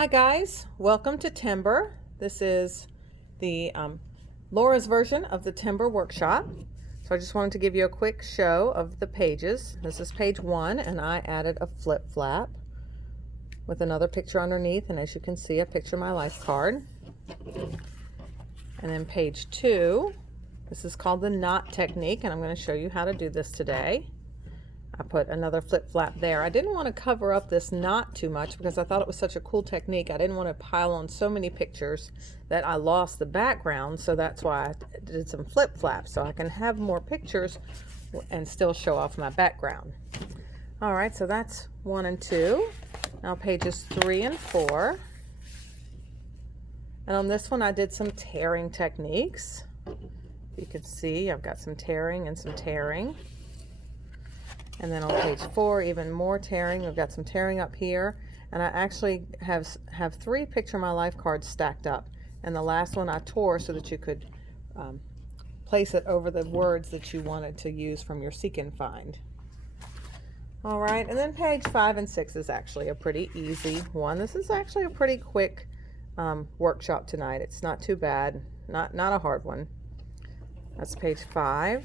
Hi guys, welcome to Timber. This is the Lora's version of the Timber workshop. So I just wanted to give you a quick show of the pages. This is page 1 and I added a flip flap with another picture underneath, and as you can see, a picture of my life card. And then page 2, this is called the knot technique, and I'm going to show you how to do this today. I put another flip flap there. I didn't want to cover up this knot too much because I thought it was such a cool technique. I didn't want to pile on so many pictures that I lost the background, so that's why I did some flip flaps so I can have more pictures and still show off my background. All right, so that's 1 and 2. Now pages 3 and 4. And on this one I did some tearing techniques. You can see I've got some tearing and some tearing. And then on page 4, even more tearing. We've got some tearing up here. And I actually have 3 picture my life cards stacked up. And the last one I tore so that you could place it over the words that you wanted to use from your seek and find. All right, and then page 5 and 6 is actually a pretty easy one. This is actually a pretty quick workshop tonight. It's not too bad, not a hard one. That's page 5.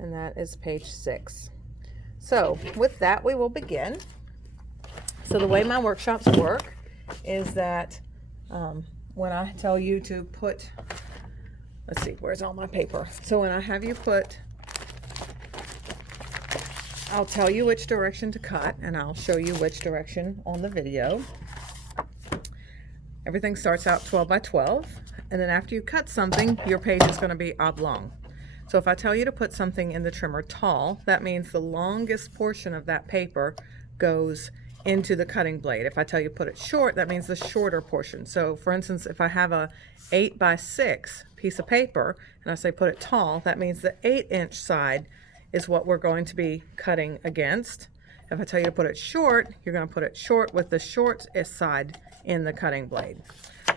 And that is page 6. So with that, we will begin. So the way my workshops work is that when I tell you to put, let's see, where's all my paper? So when I have you put, I'll tell you which direction to cut, and I'll show you which direction on the video. Everything starts out 12 by 12, and then after you cut something, your page is going to be oblong. So if I tell you to put something in the trimmer tall, that means the longest portion of that paper goes into the cutting blade. If I tell you put it short, that means the shorter portion. So for instance, if I have a 8 by 6 piece of paper and I say put it tall, that means the 8-inch side is what we're going to be cutting against. If I tell you to put it short, you're going to put it short with the shortest side in the cutting blade.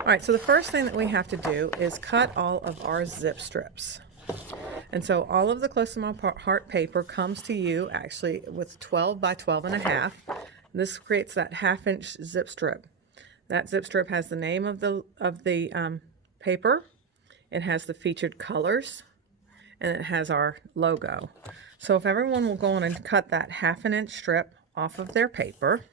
All right, so the first thing that we have to do is cut all of our zip strips. And so all of the close to my heart paper comes to you actually with 12 by 12 and a half. This creates that 1/2-inch zip strip. That zip strip has the name of the paper. It has the featured colors, and it has our logo. So if everyone will go on and cut that 1/2-inch strip off of their paper.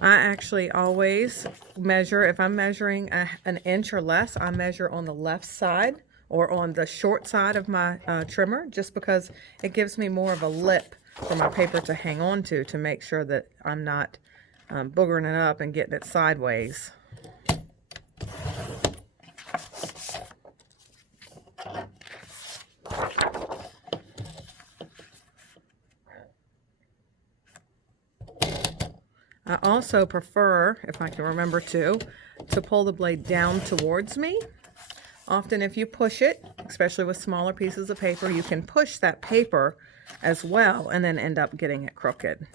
I actually always measure, if I'm measuring an inch or less, I measure on the left side or on the short side of my trimmer, just because it gives me more of a lip for my paper to hang on to make sure that I'm not boogering it up and getting it sideways. I also prefer, if I can remember to pull the blade down towards me. Often if you push it, especially with smaller pieces of paper, you can push that paper as well and then end up getting it crooked.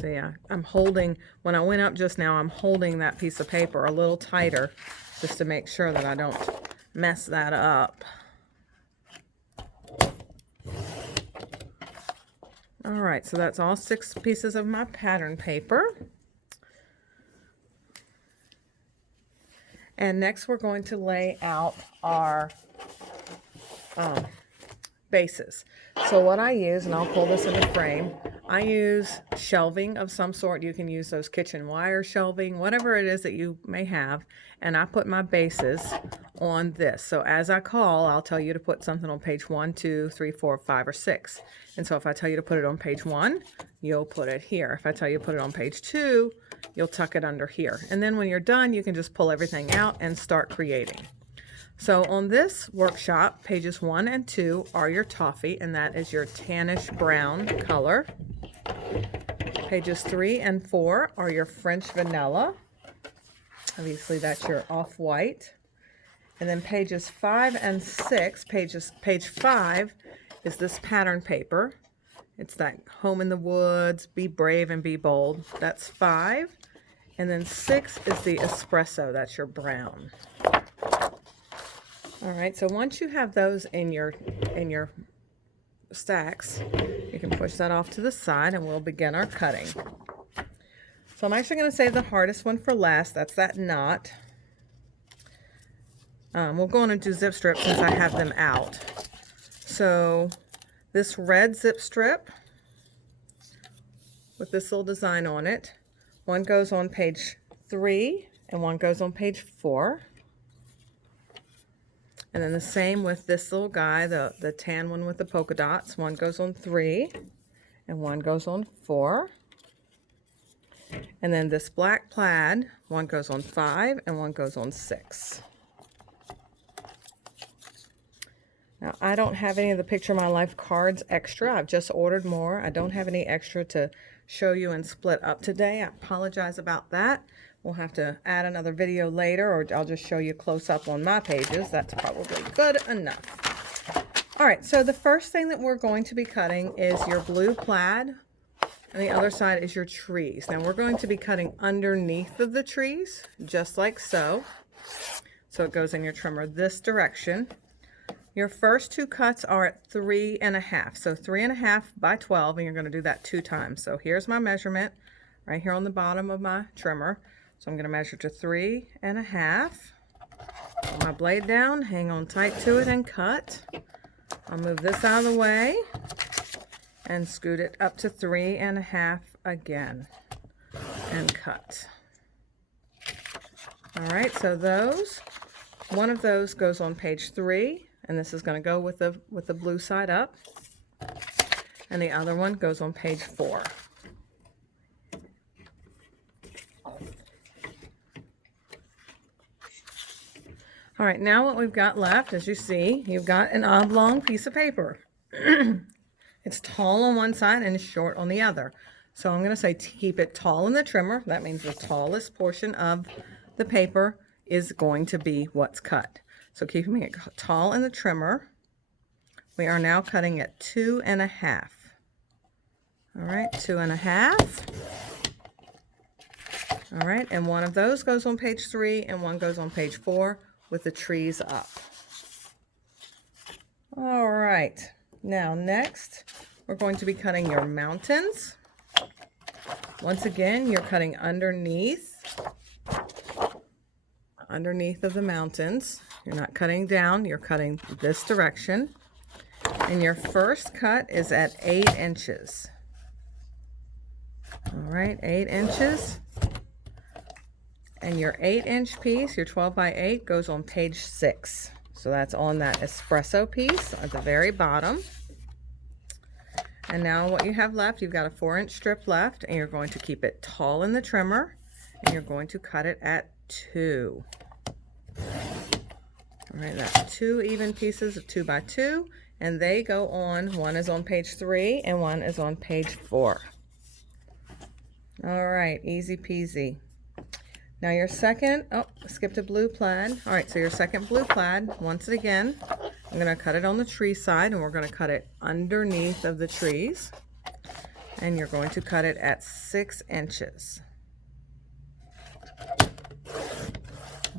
See, I'm holding, when I went up just now, I'm holding that piece of paper a little tighter just to make sure that I don't mess that up. All right, so that's all 6 pieces of my pattern paper. And next we're going to lay out our bases. So what I use, and I'll pull this in the frame, I use shelving of some sort. You can use those kitchen wire shelving, whatever it is that you may have, and I put my bases on this. So as I call, I'll tell you to put something on page 1, 2, 3, 4, 5, or 6. And so if I tell you to put it on page 1, you'll put it here. If I tell you to put it on page 2, you'll tuck it under here. And then when you're done, you can just pull everything out and start creating. So on this workshop, pages 1 and 2 are your toffee, and that is your tannish brown color. Pages 3 and 4 are your French vanilla. Obviously, that's your off-white. And then pages 5 and 6, page 5 is this pattern paper. It's that Home in the Woods, Be Brave and Be Bold. That's 5. And then 6 is the espresso, that's your brown. All right, so once you have those in your stacks, you can push that off to the side and we'll begin our cutting. So I'm actually going to save the hardest one for last. That's that knot. We'll go on and do zip strips since I have them out. So this red zip strip with this little design on it, one goes on page 3 and one goes on page 4. And then the same with this little guy, the tan one with the polka dots. One goes on 3 and one goes on 4. And then this black plaid, one goes on 5 and one goes on 6. Now, I don't have any of the Picture My Life cards extra. I've just ordered more. I don't have any extra to show you and split up today. I apologize about that. We'll have to add another video later, or I'll just show you close up on my pages. That's probably good enough. All right, so the first thing that we're going to be cutting is your blue plaid, and the other side is your trees. Now we're going to be cutting underneath of the trees, just like so. So it goes in your trimmer this direction. Your first 2 cuts are at 3.5. So 3.5 by 12, and you're going to do that 2 times. So here's my measurement right here on the bottom of my trimmer. So I'm going to measure to 3.5. Put my blade down, hang on tight to it, and cut. I'll move this out of the way and scoot it up to 3.5 again and cut. All right, so one of those goes on page 3, and this is going to go with the blue side up, and the other one goes on page 4. All right, now what we've got left, as you see, you've got an oblong piece of paper. It's tall on one side and short on the other. So I'm going to say keep it tall in the trimmer. That means the tallest portion of the paper is going to be what's cut. So keeping it tall in the trimmer, we are now cutting at 2.5. All right, 2.5. All right, and one of those goes on page 3 and one goes on page 4. With the trees up. All right, now next we're going to be cutting your mountains. Once again, you're cutting underneath of the mountains. You're not cutting down, you're cutting this direction. And your first cut is at 8 inches. All right, 8 inches. And your 8-inch piece, your 12 by 8, goes on page 6. So that's on that espresso piece at the very bottom. And now what you have left, you've got a 4-inch strip left, and you're going to keep it tall in the trimmer, and you're going to cut it at 2. All right, that's 2 even pieces of 2 by 2, and they go on, one is on page 3 and one is on page 4. All right, easy peasy. Now your second, skipped a blue plaid. All right, so your second blue plaid, once again, I'm going to cut it on the tree side, and we're going to cut it underneath of the trees. And you're going to cut it at 6 inches.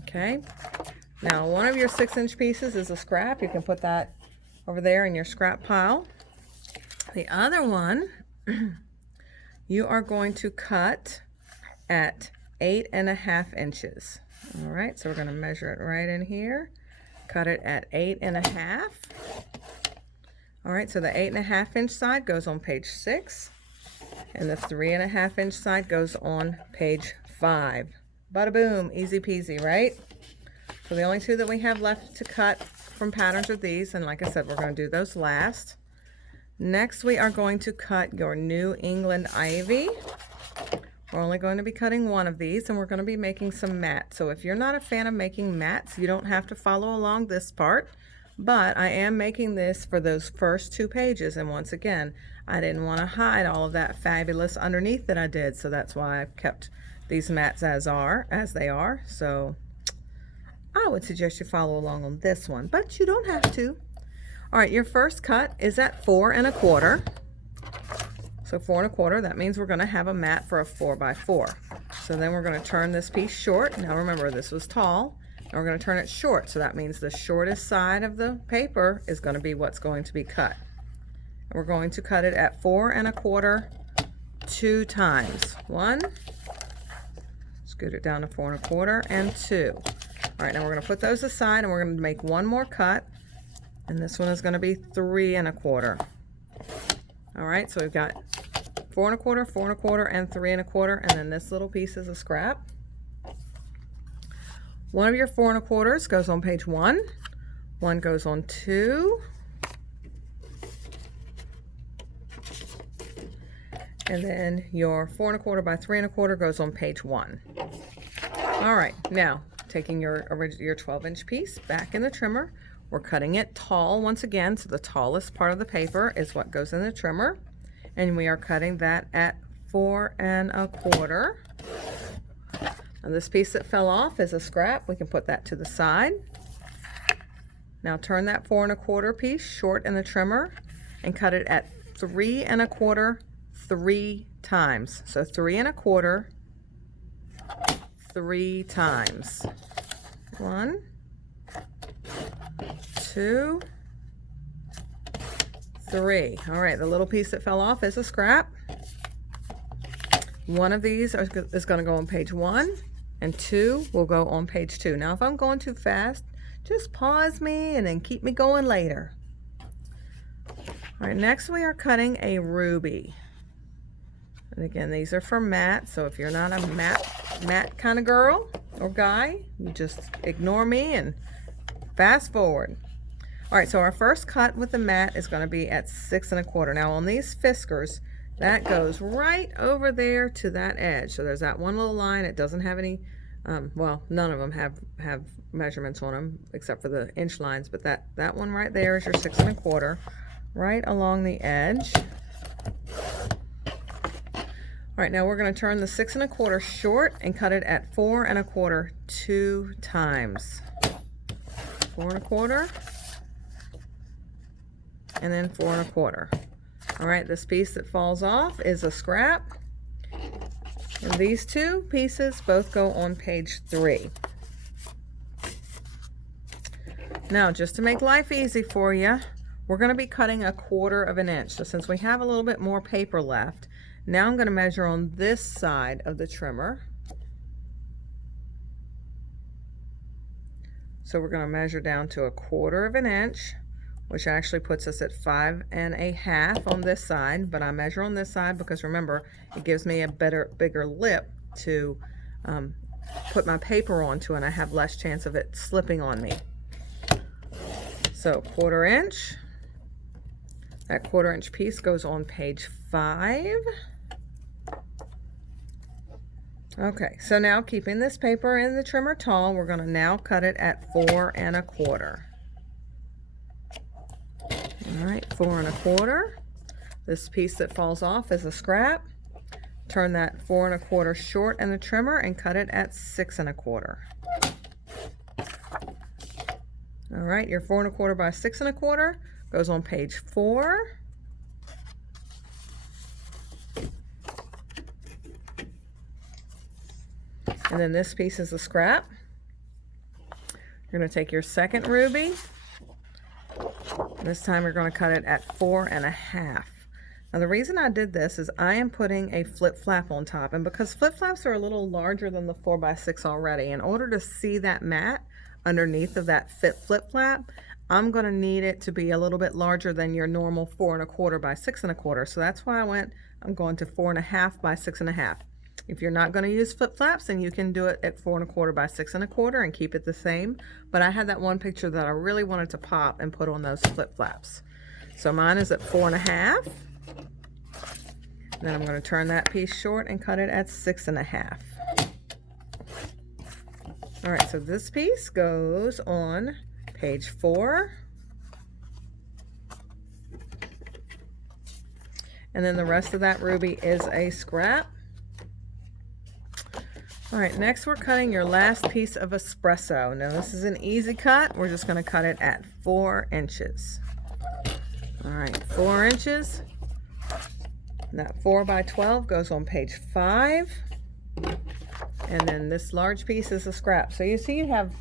Okay, now one of your 6-inch pieces is a scrap. You can put that over there in your scrap pile. The other one, you are going to cut at 8.5 inches. All right, so we're going to measure it right in here. Cut it at 8.5. All right, so the 8.5 inch side goes on page 6, and the 3.5 inch side goes on page 5. Bada boom, easy peasy, right? So the only 2 that we have left to cut from patterns are these, and like I said, we're going to do those last. Next, we are going to cut your New England ivy. We're only going to be cutting one of these, and we're going to be making some mats. So if you're not a fan of making mats, you don't have to follow along this part, but I am making this for those first 2 pages. And once again, I didn't want to hide all of that fabulous underneath that I did, so that's why I've kept these mats as they are. So I would suggest you follow along on this one, but you don't have to. All right, your first cut is at 4 1/4. So 4 1/4, that means we're going to have a mat for a 4 by 4. So then we're going to turn this piece short. Now remember, this was tall, and we're going to turn it short. So that means the shortest side of the paper is going to be what's going to be cut. And we're going to cut it at 4 1/4 2 times. 1, scoot it down to 4 1/4, and 2. All right, now we're going to put those aside, and we're going to make one more cut, and this one is going to be 3 1/4. All right, so we've got 4 1/4, 4 1/4, and 3 1/4, and then this little piece is a scrap. One of your 4 1/4s goes on page 1, one goes on 2, and then your 4 1/4 by 3 1/4 goes on page 1. All right, now taking your 12-inch piece back in the trimmer, we're cutting it tall once again, so the tallest part of the paper is what goes in the trimmer, and we are cutting that at 4 1/4. And this piece that fell off is a scrap. We can put that to the side. Now turn that 4 1/4 piece short in the trimmer and cut it at 3 1/4 3 times. So 3 1/4 3 times. 1, 2, 3. All right, the little piece that fell off is a scrap. One of these is going to go on page 1, and 2 will go on page 2. Now, if I'm going too fast, just pause me and then keep me going later. All right, next we are cutting a ruby. And again, these are for matte, so if you're not a matte kind of girl or guy, you just ignore me and fast forward. All right, so our first cut with the matte is going to be at 6 1/4. Now on these Fiskars, that goes right over there to that edge. So there's that one little line. It doesn't have any, well, none of them have measurements on them except for the inch lines, but that one right there is your 6 1/4, right along the edge. All right, now we're going to turn the 6 1/4 short and cut it at 4 1/4 2 times. 4 1/4, and then 4 1/4. All right, this piece that falls off is a scrap, and these two pieces both go on page 3. Now, just to make life easy for you, we're going to be cutting 1/4 inch. So since we have a little bit more paper left, now I'm going to measure on this side of the trimmer. So we're going to measure down to 1/4 inch, which actually puts us at 5 1/2 on this side, but I measure on this side because remember, it gives me a bigger lip to put my paper onto, and I have less chance of it slipping on me. So 1/4 inch, that 1/4 inch piece goes on page 5. Okay, so now keeping this paper in the trimmer tall, we're going to now cut it at 4 1/4. All right, 4 1/4. This piece that falls off is a scrap. Turn that 4 1/4 short in the trimmer and cut it at 6 1/4. All right, your 4 1/4 by 6 1/4 goes on page 4. And then this piece is a scrap. You're going to take your second ruby. This time you're going to cut it at 4 1/2. Now the reason I did this is I am putting a flip flap on top, and because flip flaps are a little larger than the 4x6 already, in order to see that mat underneath of that flip flap, I'm going to need it to be a little bit larger than your normal 4 1/4 by 6 1/4. So that's why I'm going to 4 1/2 by 6 1/2. If you're not going to use flip flaps, then you can do it at 4 1/4 by 6 1/4 and keep it the same. But I had that one picture that I really wanted to pop and put on those flip flaps. So mine is at 4 1/2. Then I'm going to turn that piece short and cut it at 6 1/2. All right, so this piece goes on page 4. And then the rest of that ruby is a scrap. All right, next we're cutting your last piece of espresso. Now this is an easy cut. We're just going to cut it at 4 inches. All right, 4 inches. And that 4 by 12 goes on page 5. and then this large piece is a scrap. So you see you have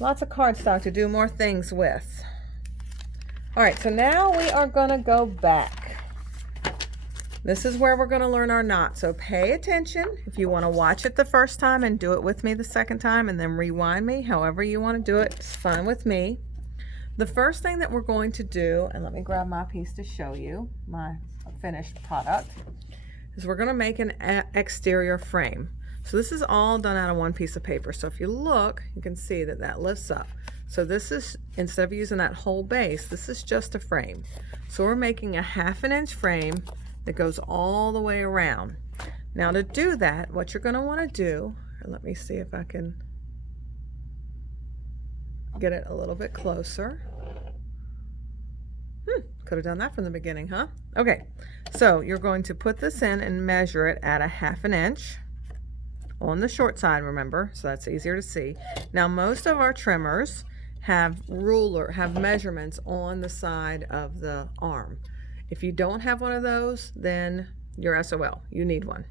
lots of cardstock to do more things with. All right, so now we are gonna go back. This is where we're gonna learn our knot, so pay attention. If you wanna watch it the first time and do it with me the second time and then rewind me, however you wanna do it, it's fine with me. The first thing that we're going to do, and let me grab my piece to show you my finished product, is we're gonna make an exterior frame. So this is all done out of one piece of paper. So if you look, you can see that that lifts up. So this is, instead of using that whole base, this is just a frame. So we're making a 1/2 inch frame that goes all the way around. Now to do that, what you're gonna wanna do, and let me see if I can get it a little bit closer. Could have done that from the beginning, huh? Okay, so you're going to put this in and measure it at a 1/2 inch on the short side, remember, so that's easier to see. Now most of our trimmers have measurements on the side of the arm. If you don't have one of those, then you're SOL, you need one.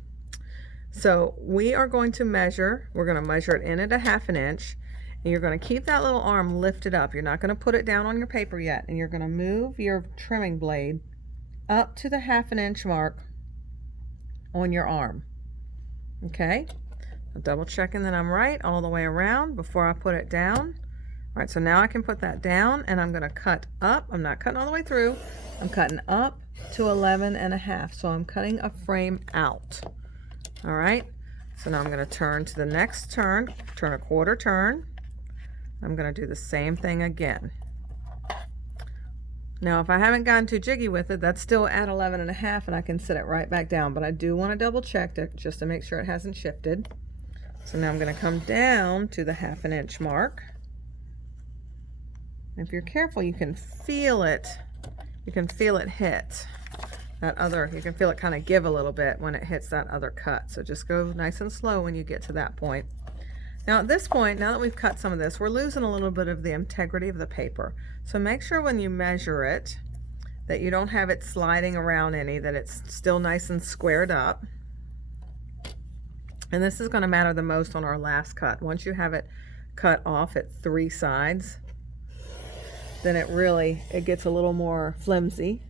So we are going to measure, we're going to measure it in at a 1/2 inch, and you're going to keep that little arm lifted up. You're not going to put it down on your paper yet, and you're going to move your trimming blade up to the 1/2 inch mark on your arm. Okay, I'm double checking that I'm right all the way around before I put it down. All right, so now I can put that down, and I'm going to cut up. I'm not cutting all the way through. I'm cutting up to 11.5, so I'm cutting a frame out. All right, so now I'm going to turn to the next turn a quarter turn. I'm going to do the same thing again. Now if I haven't gotten too jiggy with it, that's still at 11.5, and I can set it right back down, but I do want to double check it just to make sure it hasn't shifted. So now I'm going to come down to the 1/2 inch mark. If you're careful, you can feel it. You can feel it hit that other, you can feel it kind of give a little bit when it hits that other cut. So just go nice and slow when you get to that point. Now at this point, now that we've cut some of this, we're losing a little bit of the integrity of the paper. So make sure when you measure it that you don't have it sliding around any, that it's still nice and squared up. And this is going to matter the most on our last cut. Once you have it cut off at 3 sides, then it gets a little more flimsy.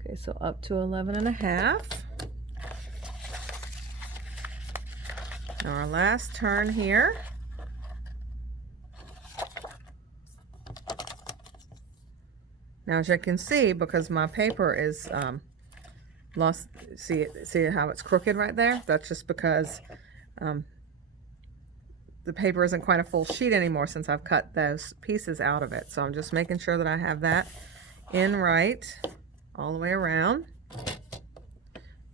Okay, so up to 11.5. Now our last turn here. Now as you can see, because my paper is lost, see how it's crooked right there? That's just because the paper isn't quite a full sheet anymore since I've cut those pieces out of it. So I'm just making sure that I have that in right all the way around.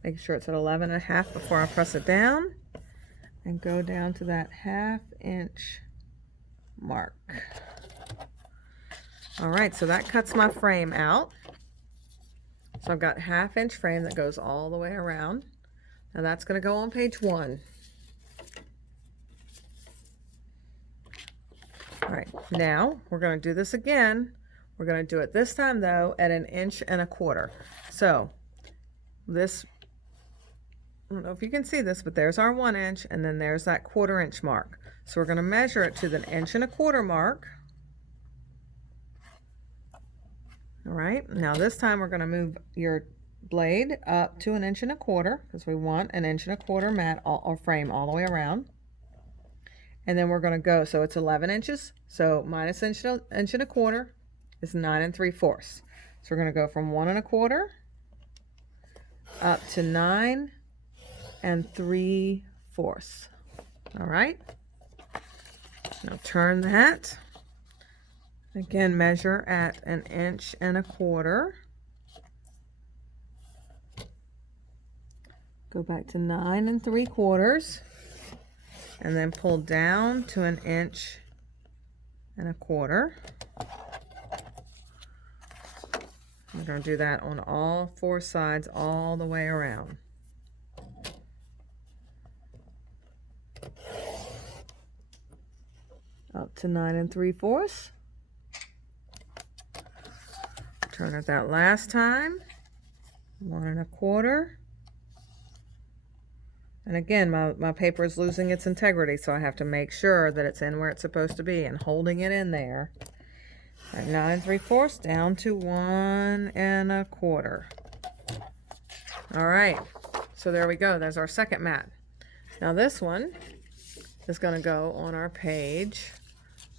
Making sure it's at 11.5 before I press it down and go down to that 1/2 inch mark. All right, so that cuts my frame out. So I've got 1/2 inch frame that goes all the way around. Now that's going to go on page 1. All right, now we're going to do this again. We're going to do it this time though at 1.25 inches. So this, I don't know if you can see this, but there's our 1 inch, and then there's that 1/4 inch mark. So we're going to measure it to the 1.25 inch mark. All right, now this time we're going to move your blade up to 1.25 inches because we want 1.25 inch mat or frame all the way around. And then we're going to go, so it's 11 inches, so minus 1.25 inches is 9 3/4. So we're going to go from 1 1/4 up to 9 3/4. All right, now turn that. Again, measure at 1.25 inches. Go back to 9 3/4. And then pull down to 1.25 inches. We're going to do that on all 4 sides all the way around. Up to 9 3/4. Turn it that last time. 1 1/4. And again, my paper is losing its integrity, so I have to make sure that it's in where it's supposed to be and holding it in there. At 9 3/4 down to 1 1/4. All right, so there we go. There's our second mat. Now this one is going to go on our page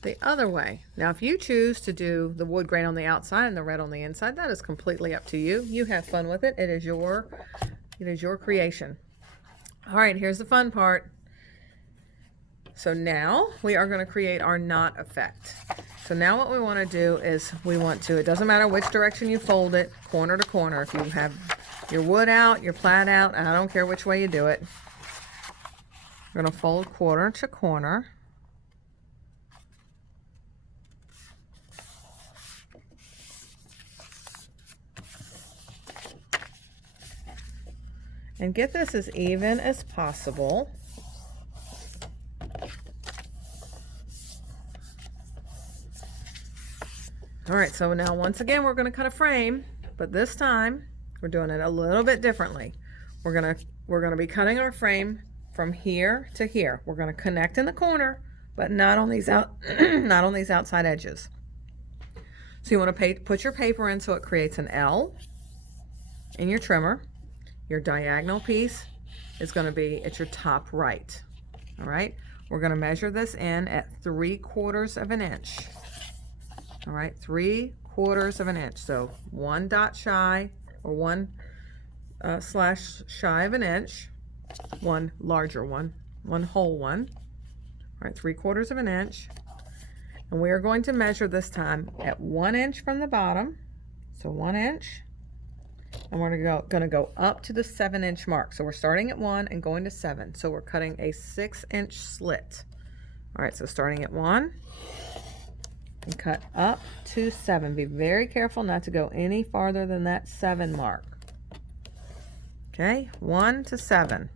the other way. Now if you choose to do the wood grain on the outside and the red on the inside, that is completely up to you. You have fun with it. It is your creation. All right, here's the fun part. So now we are going to create our knot effect. So now what we want to do is it doesn't matter which direction you fold it, corner to corner. If you have your wood out, your plaid out, I don't care which way you do it. We're going to fold corner to corner. And get this as even as possible. All right, so now once again we're going to cut a frame, but this time we're doing it a little bit differently. We're going to be cutting our frame from here to here. We're going to connect in the corner, but not on these not on these outside edges. So you want to put your paper in so it creates an L in your trimmer. Your diagonal piece is going to be at your top right. All right, we're going to measure this in at 3/4 of an inch. All right, 3/4 of an inch. So 1 dot shy, or 1 slash shy of an inch, one larger one, one whole one. All right, 3/4 of an inch. And we are going to measure this time at 1 inch from the bottom. So 1 inch. And we're going to go up to the 7-inch mark. So we're starting at 1 and going to 7. So we're cutting a 6-inch slit. All right, so starting at 1 and cut up to 7. Be very careful not to go any farther than that 7 mark. Okay, 1 to 7.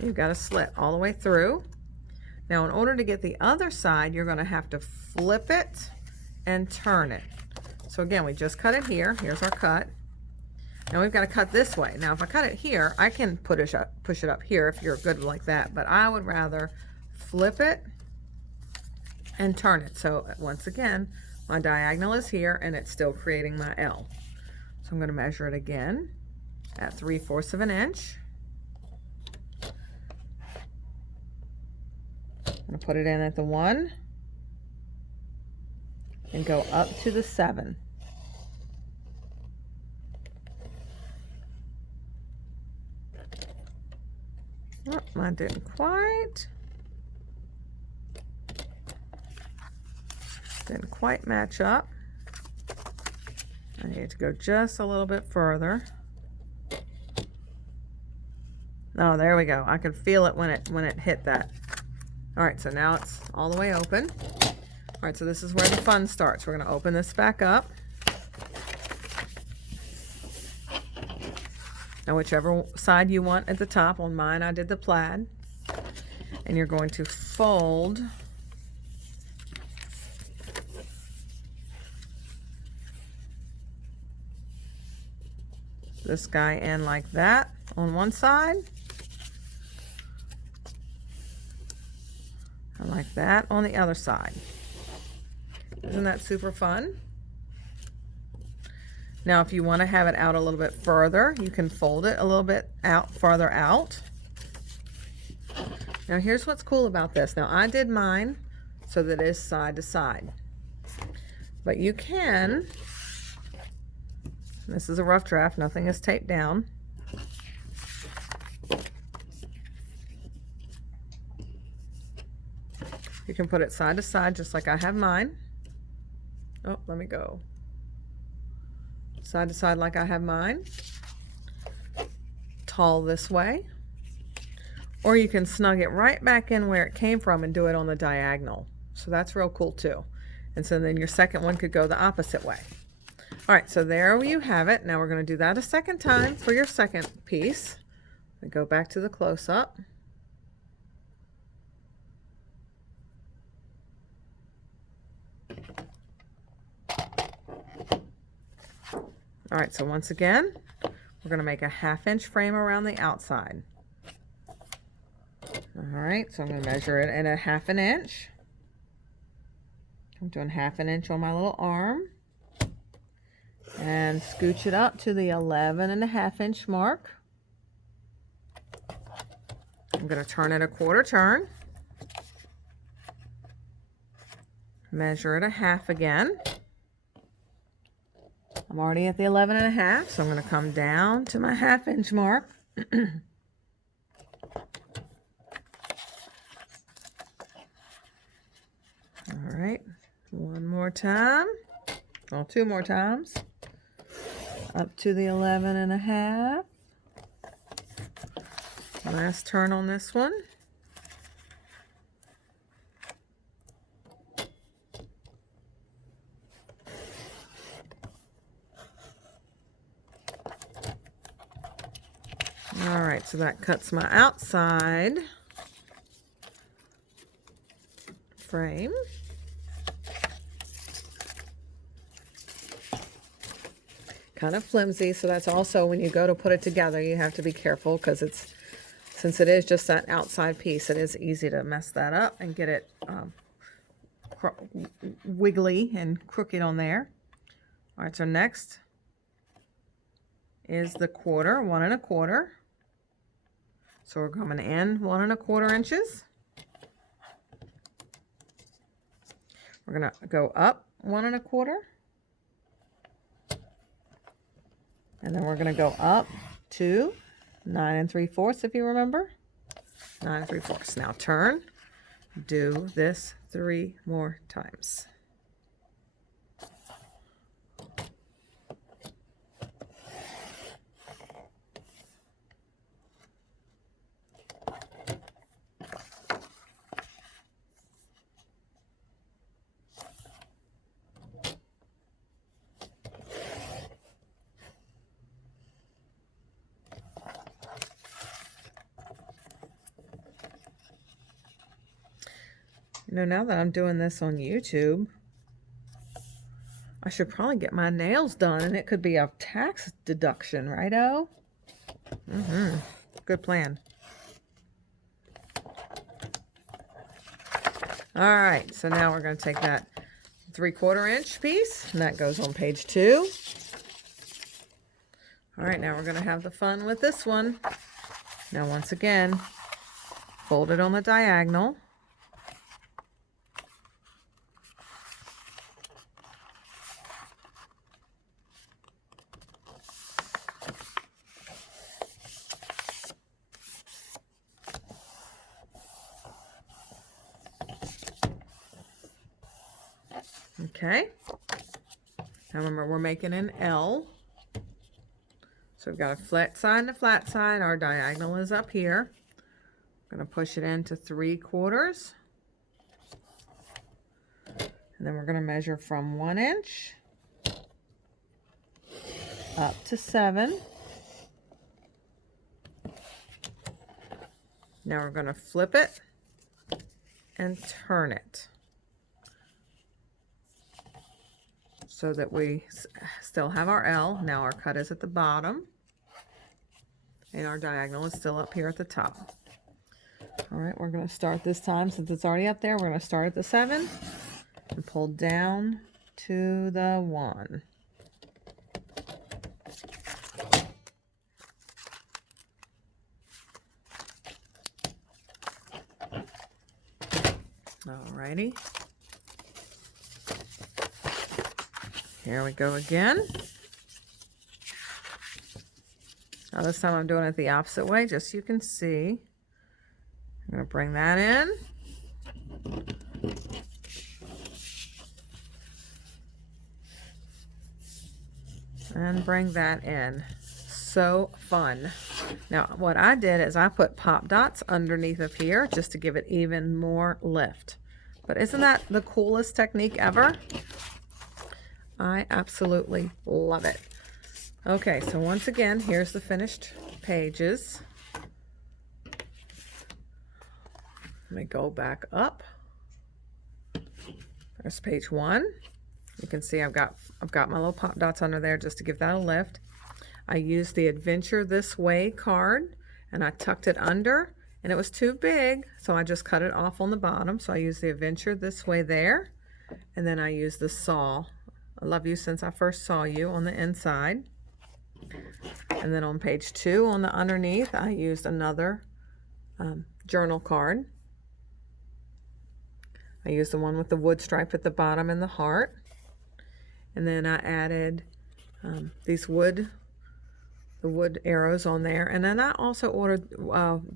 You've got a slit all the way through. Now in order to get the other side, you're going to have to flip it and turn it. So again, we just cut it here. Here's our cut. Now we've got to cut this way. Now if I cut it here, I can push it up here if you're good like that, but I would rather flip it and turn it. So once again, my diagonal is here and it's still creating my L. So I'm going to measure it again at 3/4 of an inch. I'm going to put it in at the 1 and go up to the 7. Oh, mine didn't quite match up. I need to go just a little bit further. Oh, there we go. I could feel it when it hit that. All right, so now it's all the way open. All right, so this is where the fun starts. We're going to open this back up. Now whichever side you want at the top. On mine I did the plaid. And you're going to fold this guy in like that on one side. And like that on the other side. Isn't that super fun? Now if you want to have it out a little bit further, you can fold it a little bit farther out. Now here's what's cool about this. Now I did mine so that it is side to side. But you can, this is a rough draft, nothing is taped down. You can put it side to side just like I have mine. Oh, let me go. Side to side like I have mine. Tall this way. Or you can snug it right back in where it came from and do it on the diagonal. So that's real cool too. And so then your second one could go the opposite way. All right, so there you have it. Now we're going to do that a second time for your second piece. I go back to the close-up. All right, so once again, we're going to make a 1/2 inch frame around the outside. All right, so I'm going to measure it in a 1/2 inch. I'm doing 1/2 inch on my little arm. And scooch it up to the 11.5 inch mark. I'm going to turn it a 1/4 turn. Measure it a 1/2 again. I'm already at the 11.5, so I'm going to come down to my 1/2 inch mark. All right, one more time, well, 2 more times, up to the 11.5. Last turn on this one. All right, so that cuts my outside frame. Kind of flimsy, so that's also when you go to put it together, you have to be careful because since it is just that outside piece, it is easy to mess that up and get it wiggly and crooked on there. All right, so next is the 1/4, 1 1/4. So we're coming in 1 1/4 inches. We're gonna go up 1 1/4. And then we're gonna go up to 9 3/4, if you remember. 9 3/4. Now turn, do this 3 more times. You know, now that I'm doing this on YouTube, I should probably get my nails done, and it could be a tax deduction, right-o? Good plan. All right, so now we're going to take that 3/4 inch piece, and that goes on page 2. All right, now we're going to have the fun with this one. Now, once again, fold it on the diagonal. Okay, now remember we're making an L. So we've got a flat side and a flat side. Our diagonal is up here. I'm going to push it into 3/4. And then we're going to measure from 1 inch up to 7. Now we're going to flip it and turn it, so that we still have our L. Now our cut is at the bottom, and our diagonal is still up here at the top. All right, we're going to start this time, since it's already up there, we're going to start at the 7 and pull down to the 1. All righty. Here we go again. Now this time I'm doing it the opposite way, just so you can see. I'm going to bring that in. And bring that in. So fun. Now what I did is I put pop dots underneath of here just to give it even more lift. But isn't that the coolest technique ever? I absolutely love it. Okay, so once again, here's the finished pages. Let me go back up. There's page 1. You can see I've got my little pop dots under there just to give that a lift. I used the Adventure This Way card, and I tucked it under and it was too big, so I just cut it off on the bottom. So I used the adventure this way there, and then I used the saw, I love you since I first saw you, on the inside. And then on page 2 on the underneath, I used another journal card. I used the one with the wood stripe at the bottom and the heart. And then I added these wood arrows on there. And then I also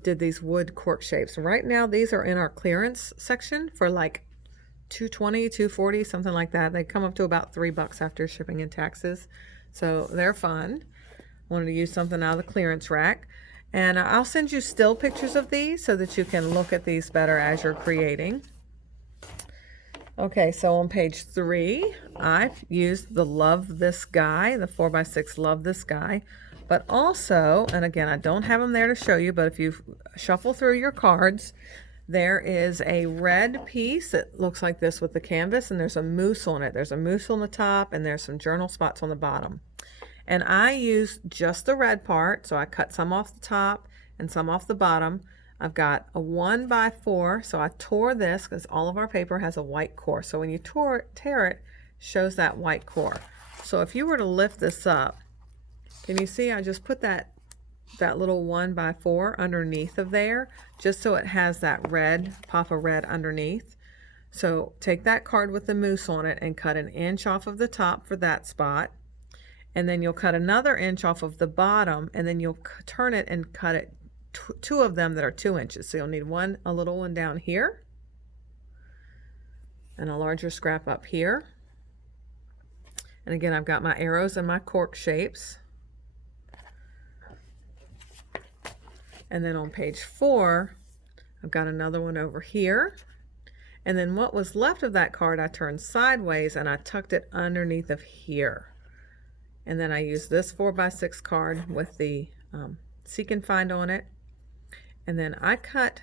did these wood cork shapes. Right now, these are in our clearance section for like $2.20, $2.40, something like that. They come up to about $3 after shipping and taxes. So they're fun. Wanted to use something out of the clearance rack. And I'll send you still pictures of these so that you can look at these better as you're creating. Okay, so on page 3, I've used the Love This Guy, the 4x6 Love This Guy. But also, and again, I don't have them there to show you, but if you shuffle through your cards, there is a red piece that looks like this with the canvas, and there's a moose on it. There's a moose on the top, and there's some journal spots on the bottom. And I used just the red part, so I cut some off the top and some off the bottom. I've got a 1x4, so I tore this because all of our paper has a white core. So when you tear it, shows that white core. So if you were to lift this up, can you see I just put that little 1x4 underneath of there, just so it has that red, pop of red underneath. So take that card with the moose on it and cut 1 inch off of the top for that spot. And then you'll cut another inch off of the bottom, and then you'll turn it and cut it, 2 of them that are 2 inches. So you'll need a little one down here, and a larger scrap up here. And again, I've got my arrows and my cork shapes. And then on page 4, I've got another one over here. And then what was left of that card, I turned sideways and I tucked it underneath of here. And then I used this 4x6 card with the Seek and Find on it. And then I cut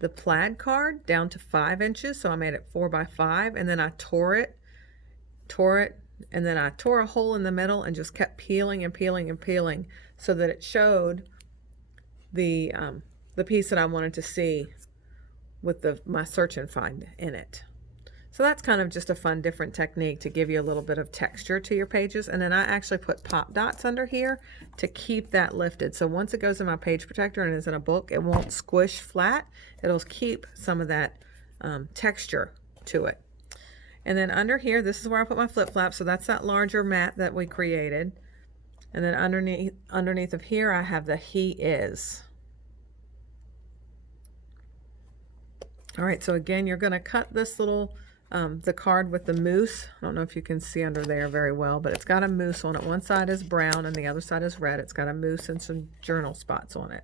the plaid card down to 5 inches, so I made it 4x5, and then I tore it, and then I tore a hole in the middle and just kept peeling and peeling and peeling so that it showed the piece that I wanted to see with my search and find in it. So that's kind of just a fun different technique to give you a little bit of texture to your pages. And then I actually put pop dots under here to keep that lifted. So once it goes in my page protector and is in a book, it won't squish flat. It'll keep some of that texture to it. And then under here, this is where I put my flip flap. So that's that larger mat that we created. And then underneath of here, I have the He Is. All right, so again, you're going to cut this little the card with the moose. I don't know if you can see under there very well, but it's got a moose on it. One side is brown and the other side is red. It's got a moose and some journal spots on it.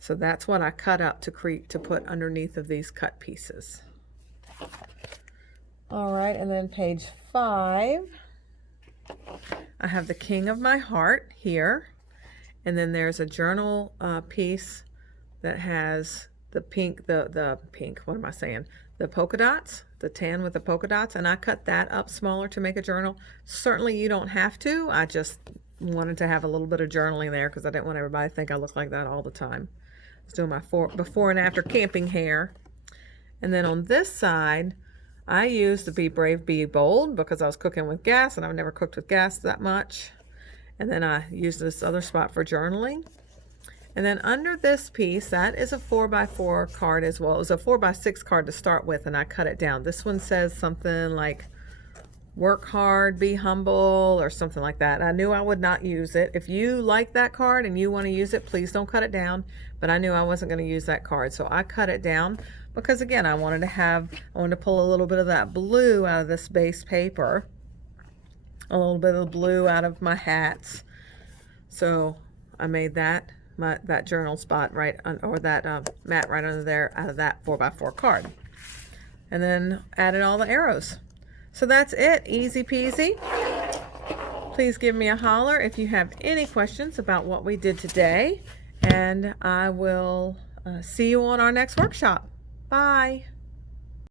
So that's what I cut up to put underneath of these cut pieces. All right, and then page 5, I have the King of My Heart here, and then there's a journal piece that has the pink, what am I saying? The polka dots, the tan with the polka dots, and I cut that up smaller to make a journal. Certainly you don't have to. I just wanted to have a little bit of journaling there because I didn't want everybody to think I look like that all the time. I was doing my before and after camping hair. And then on this side, I used the Be Brave, Be Bold because I was cooking with gas, and I've never cooked with gas that much. And then I used this other spot for journaling. And then under this piece, that is a 4x4 card as well. It was a 4x6 card to start with, and I cut it down. This one says something like, work hard, be humble, or something like that. I knew I would not use it. If you like that card and you want to use it, please don't cut it down. But I knew I wasn't going to use that card, so I cut it down because, again, I wanted to pull a little bit of that blue out of this base paper, a little bit of the blue out of my hats. So I made that journal spot or that mat right under there out of that 4x4 card, and then added all the arrows. So that's it, easy peasy. Please give me a holler if you have any questions about what we did today, and I will see you on our next workshop. Bye.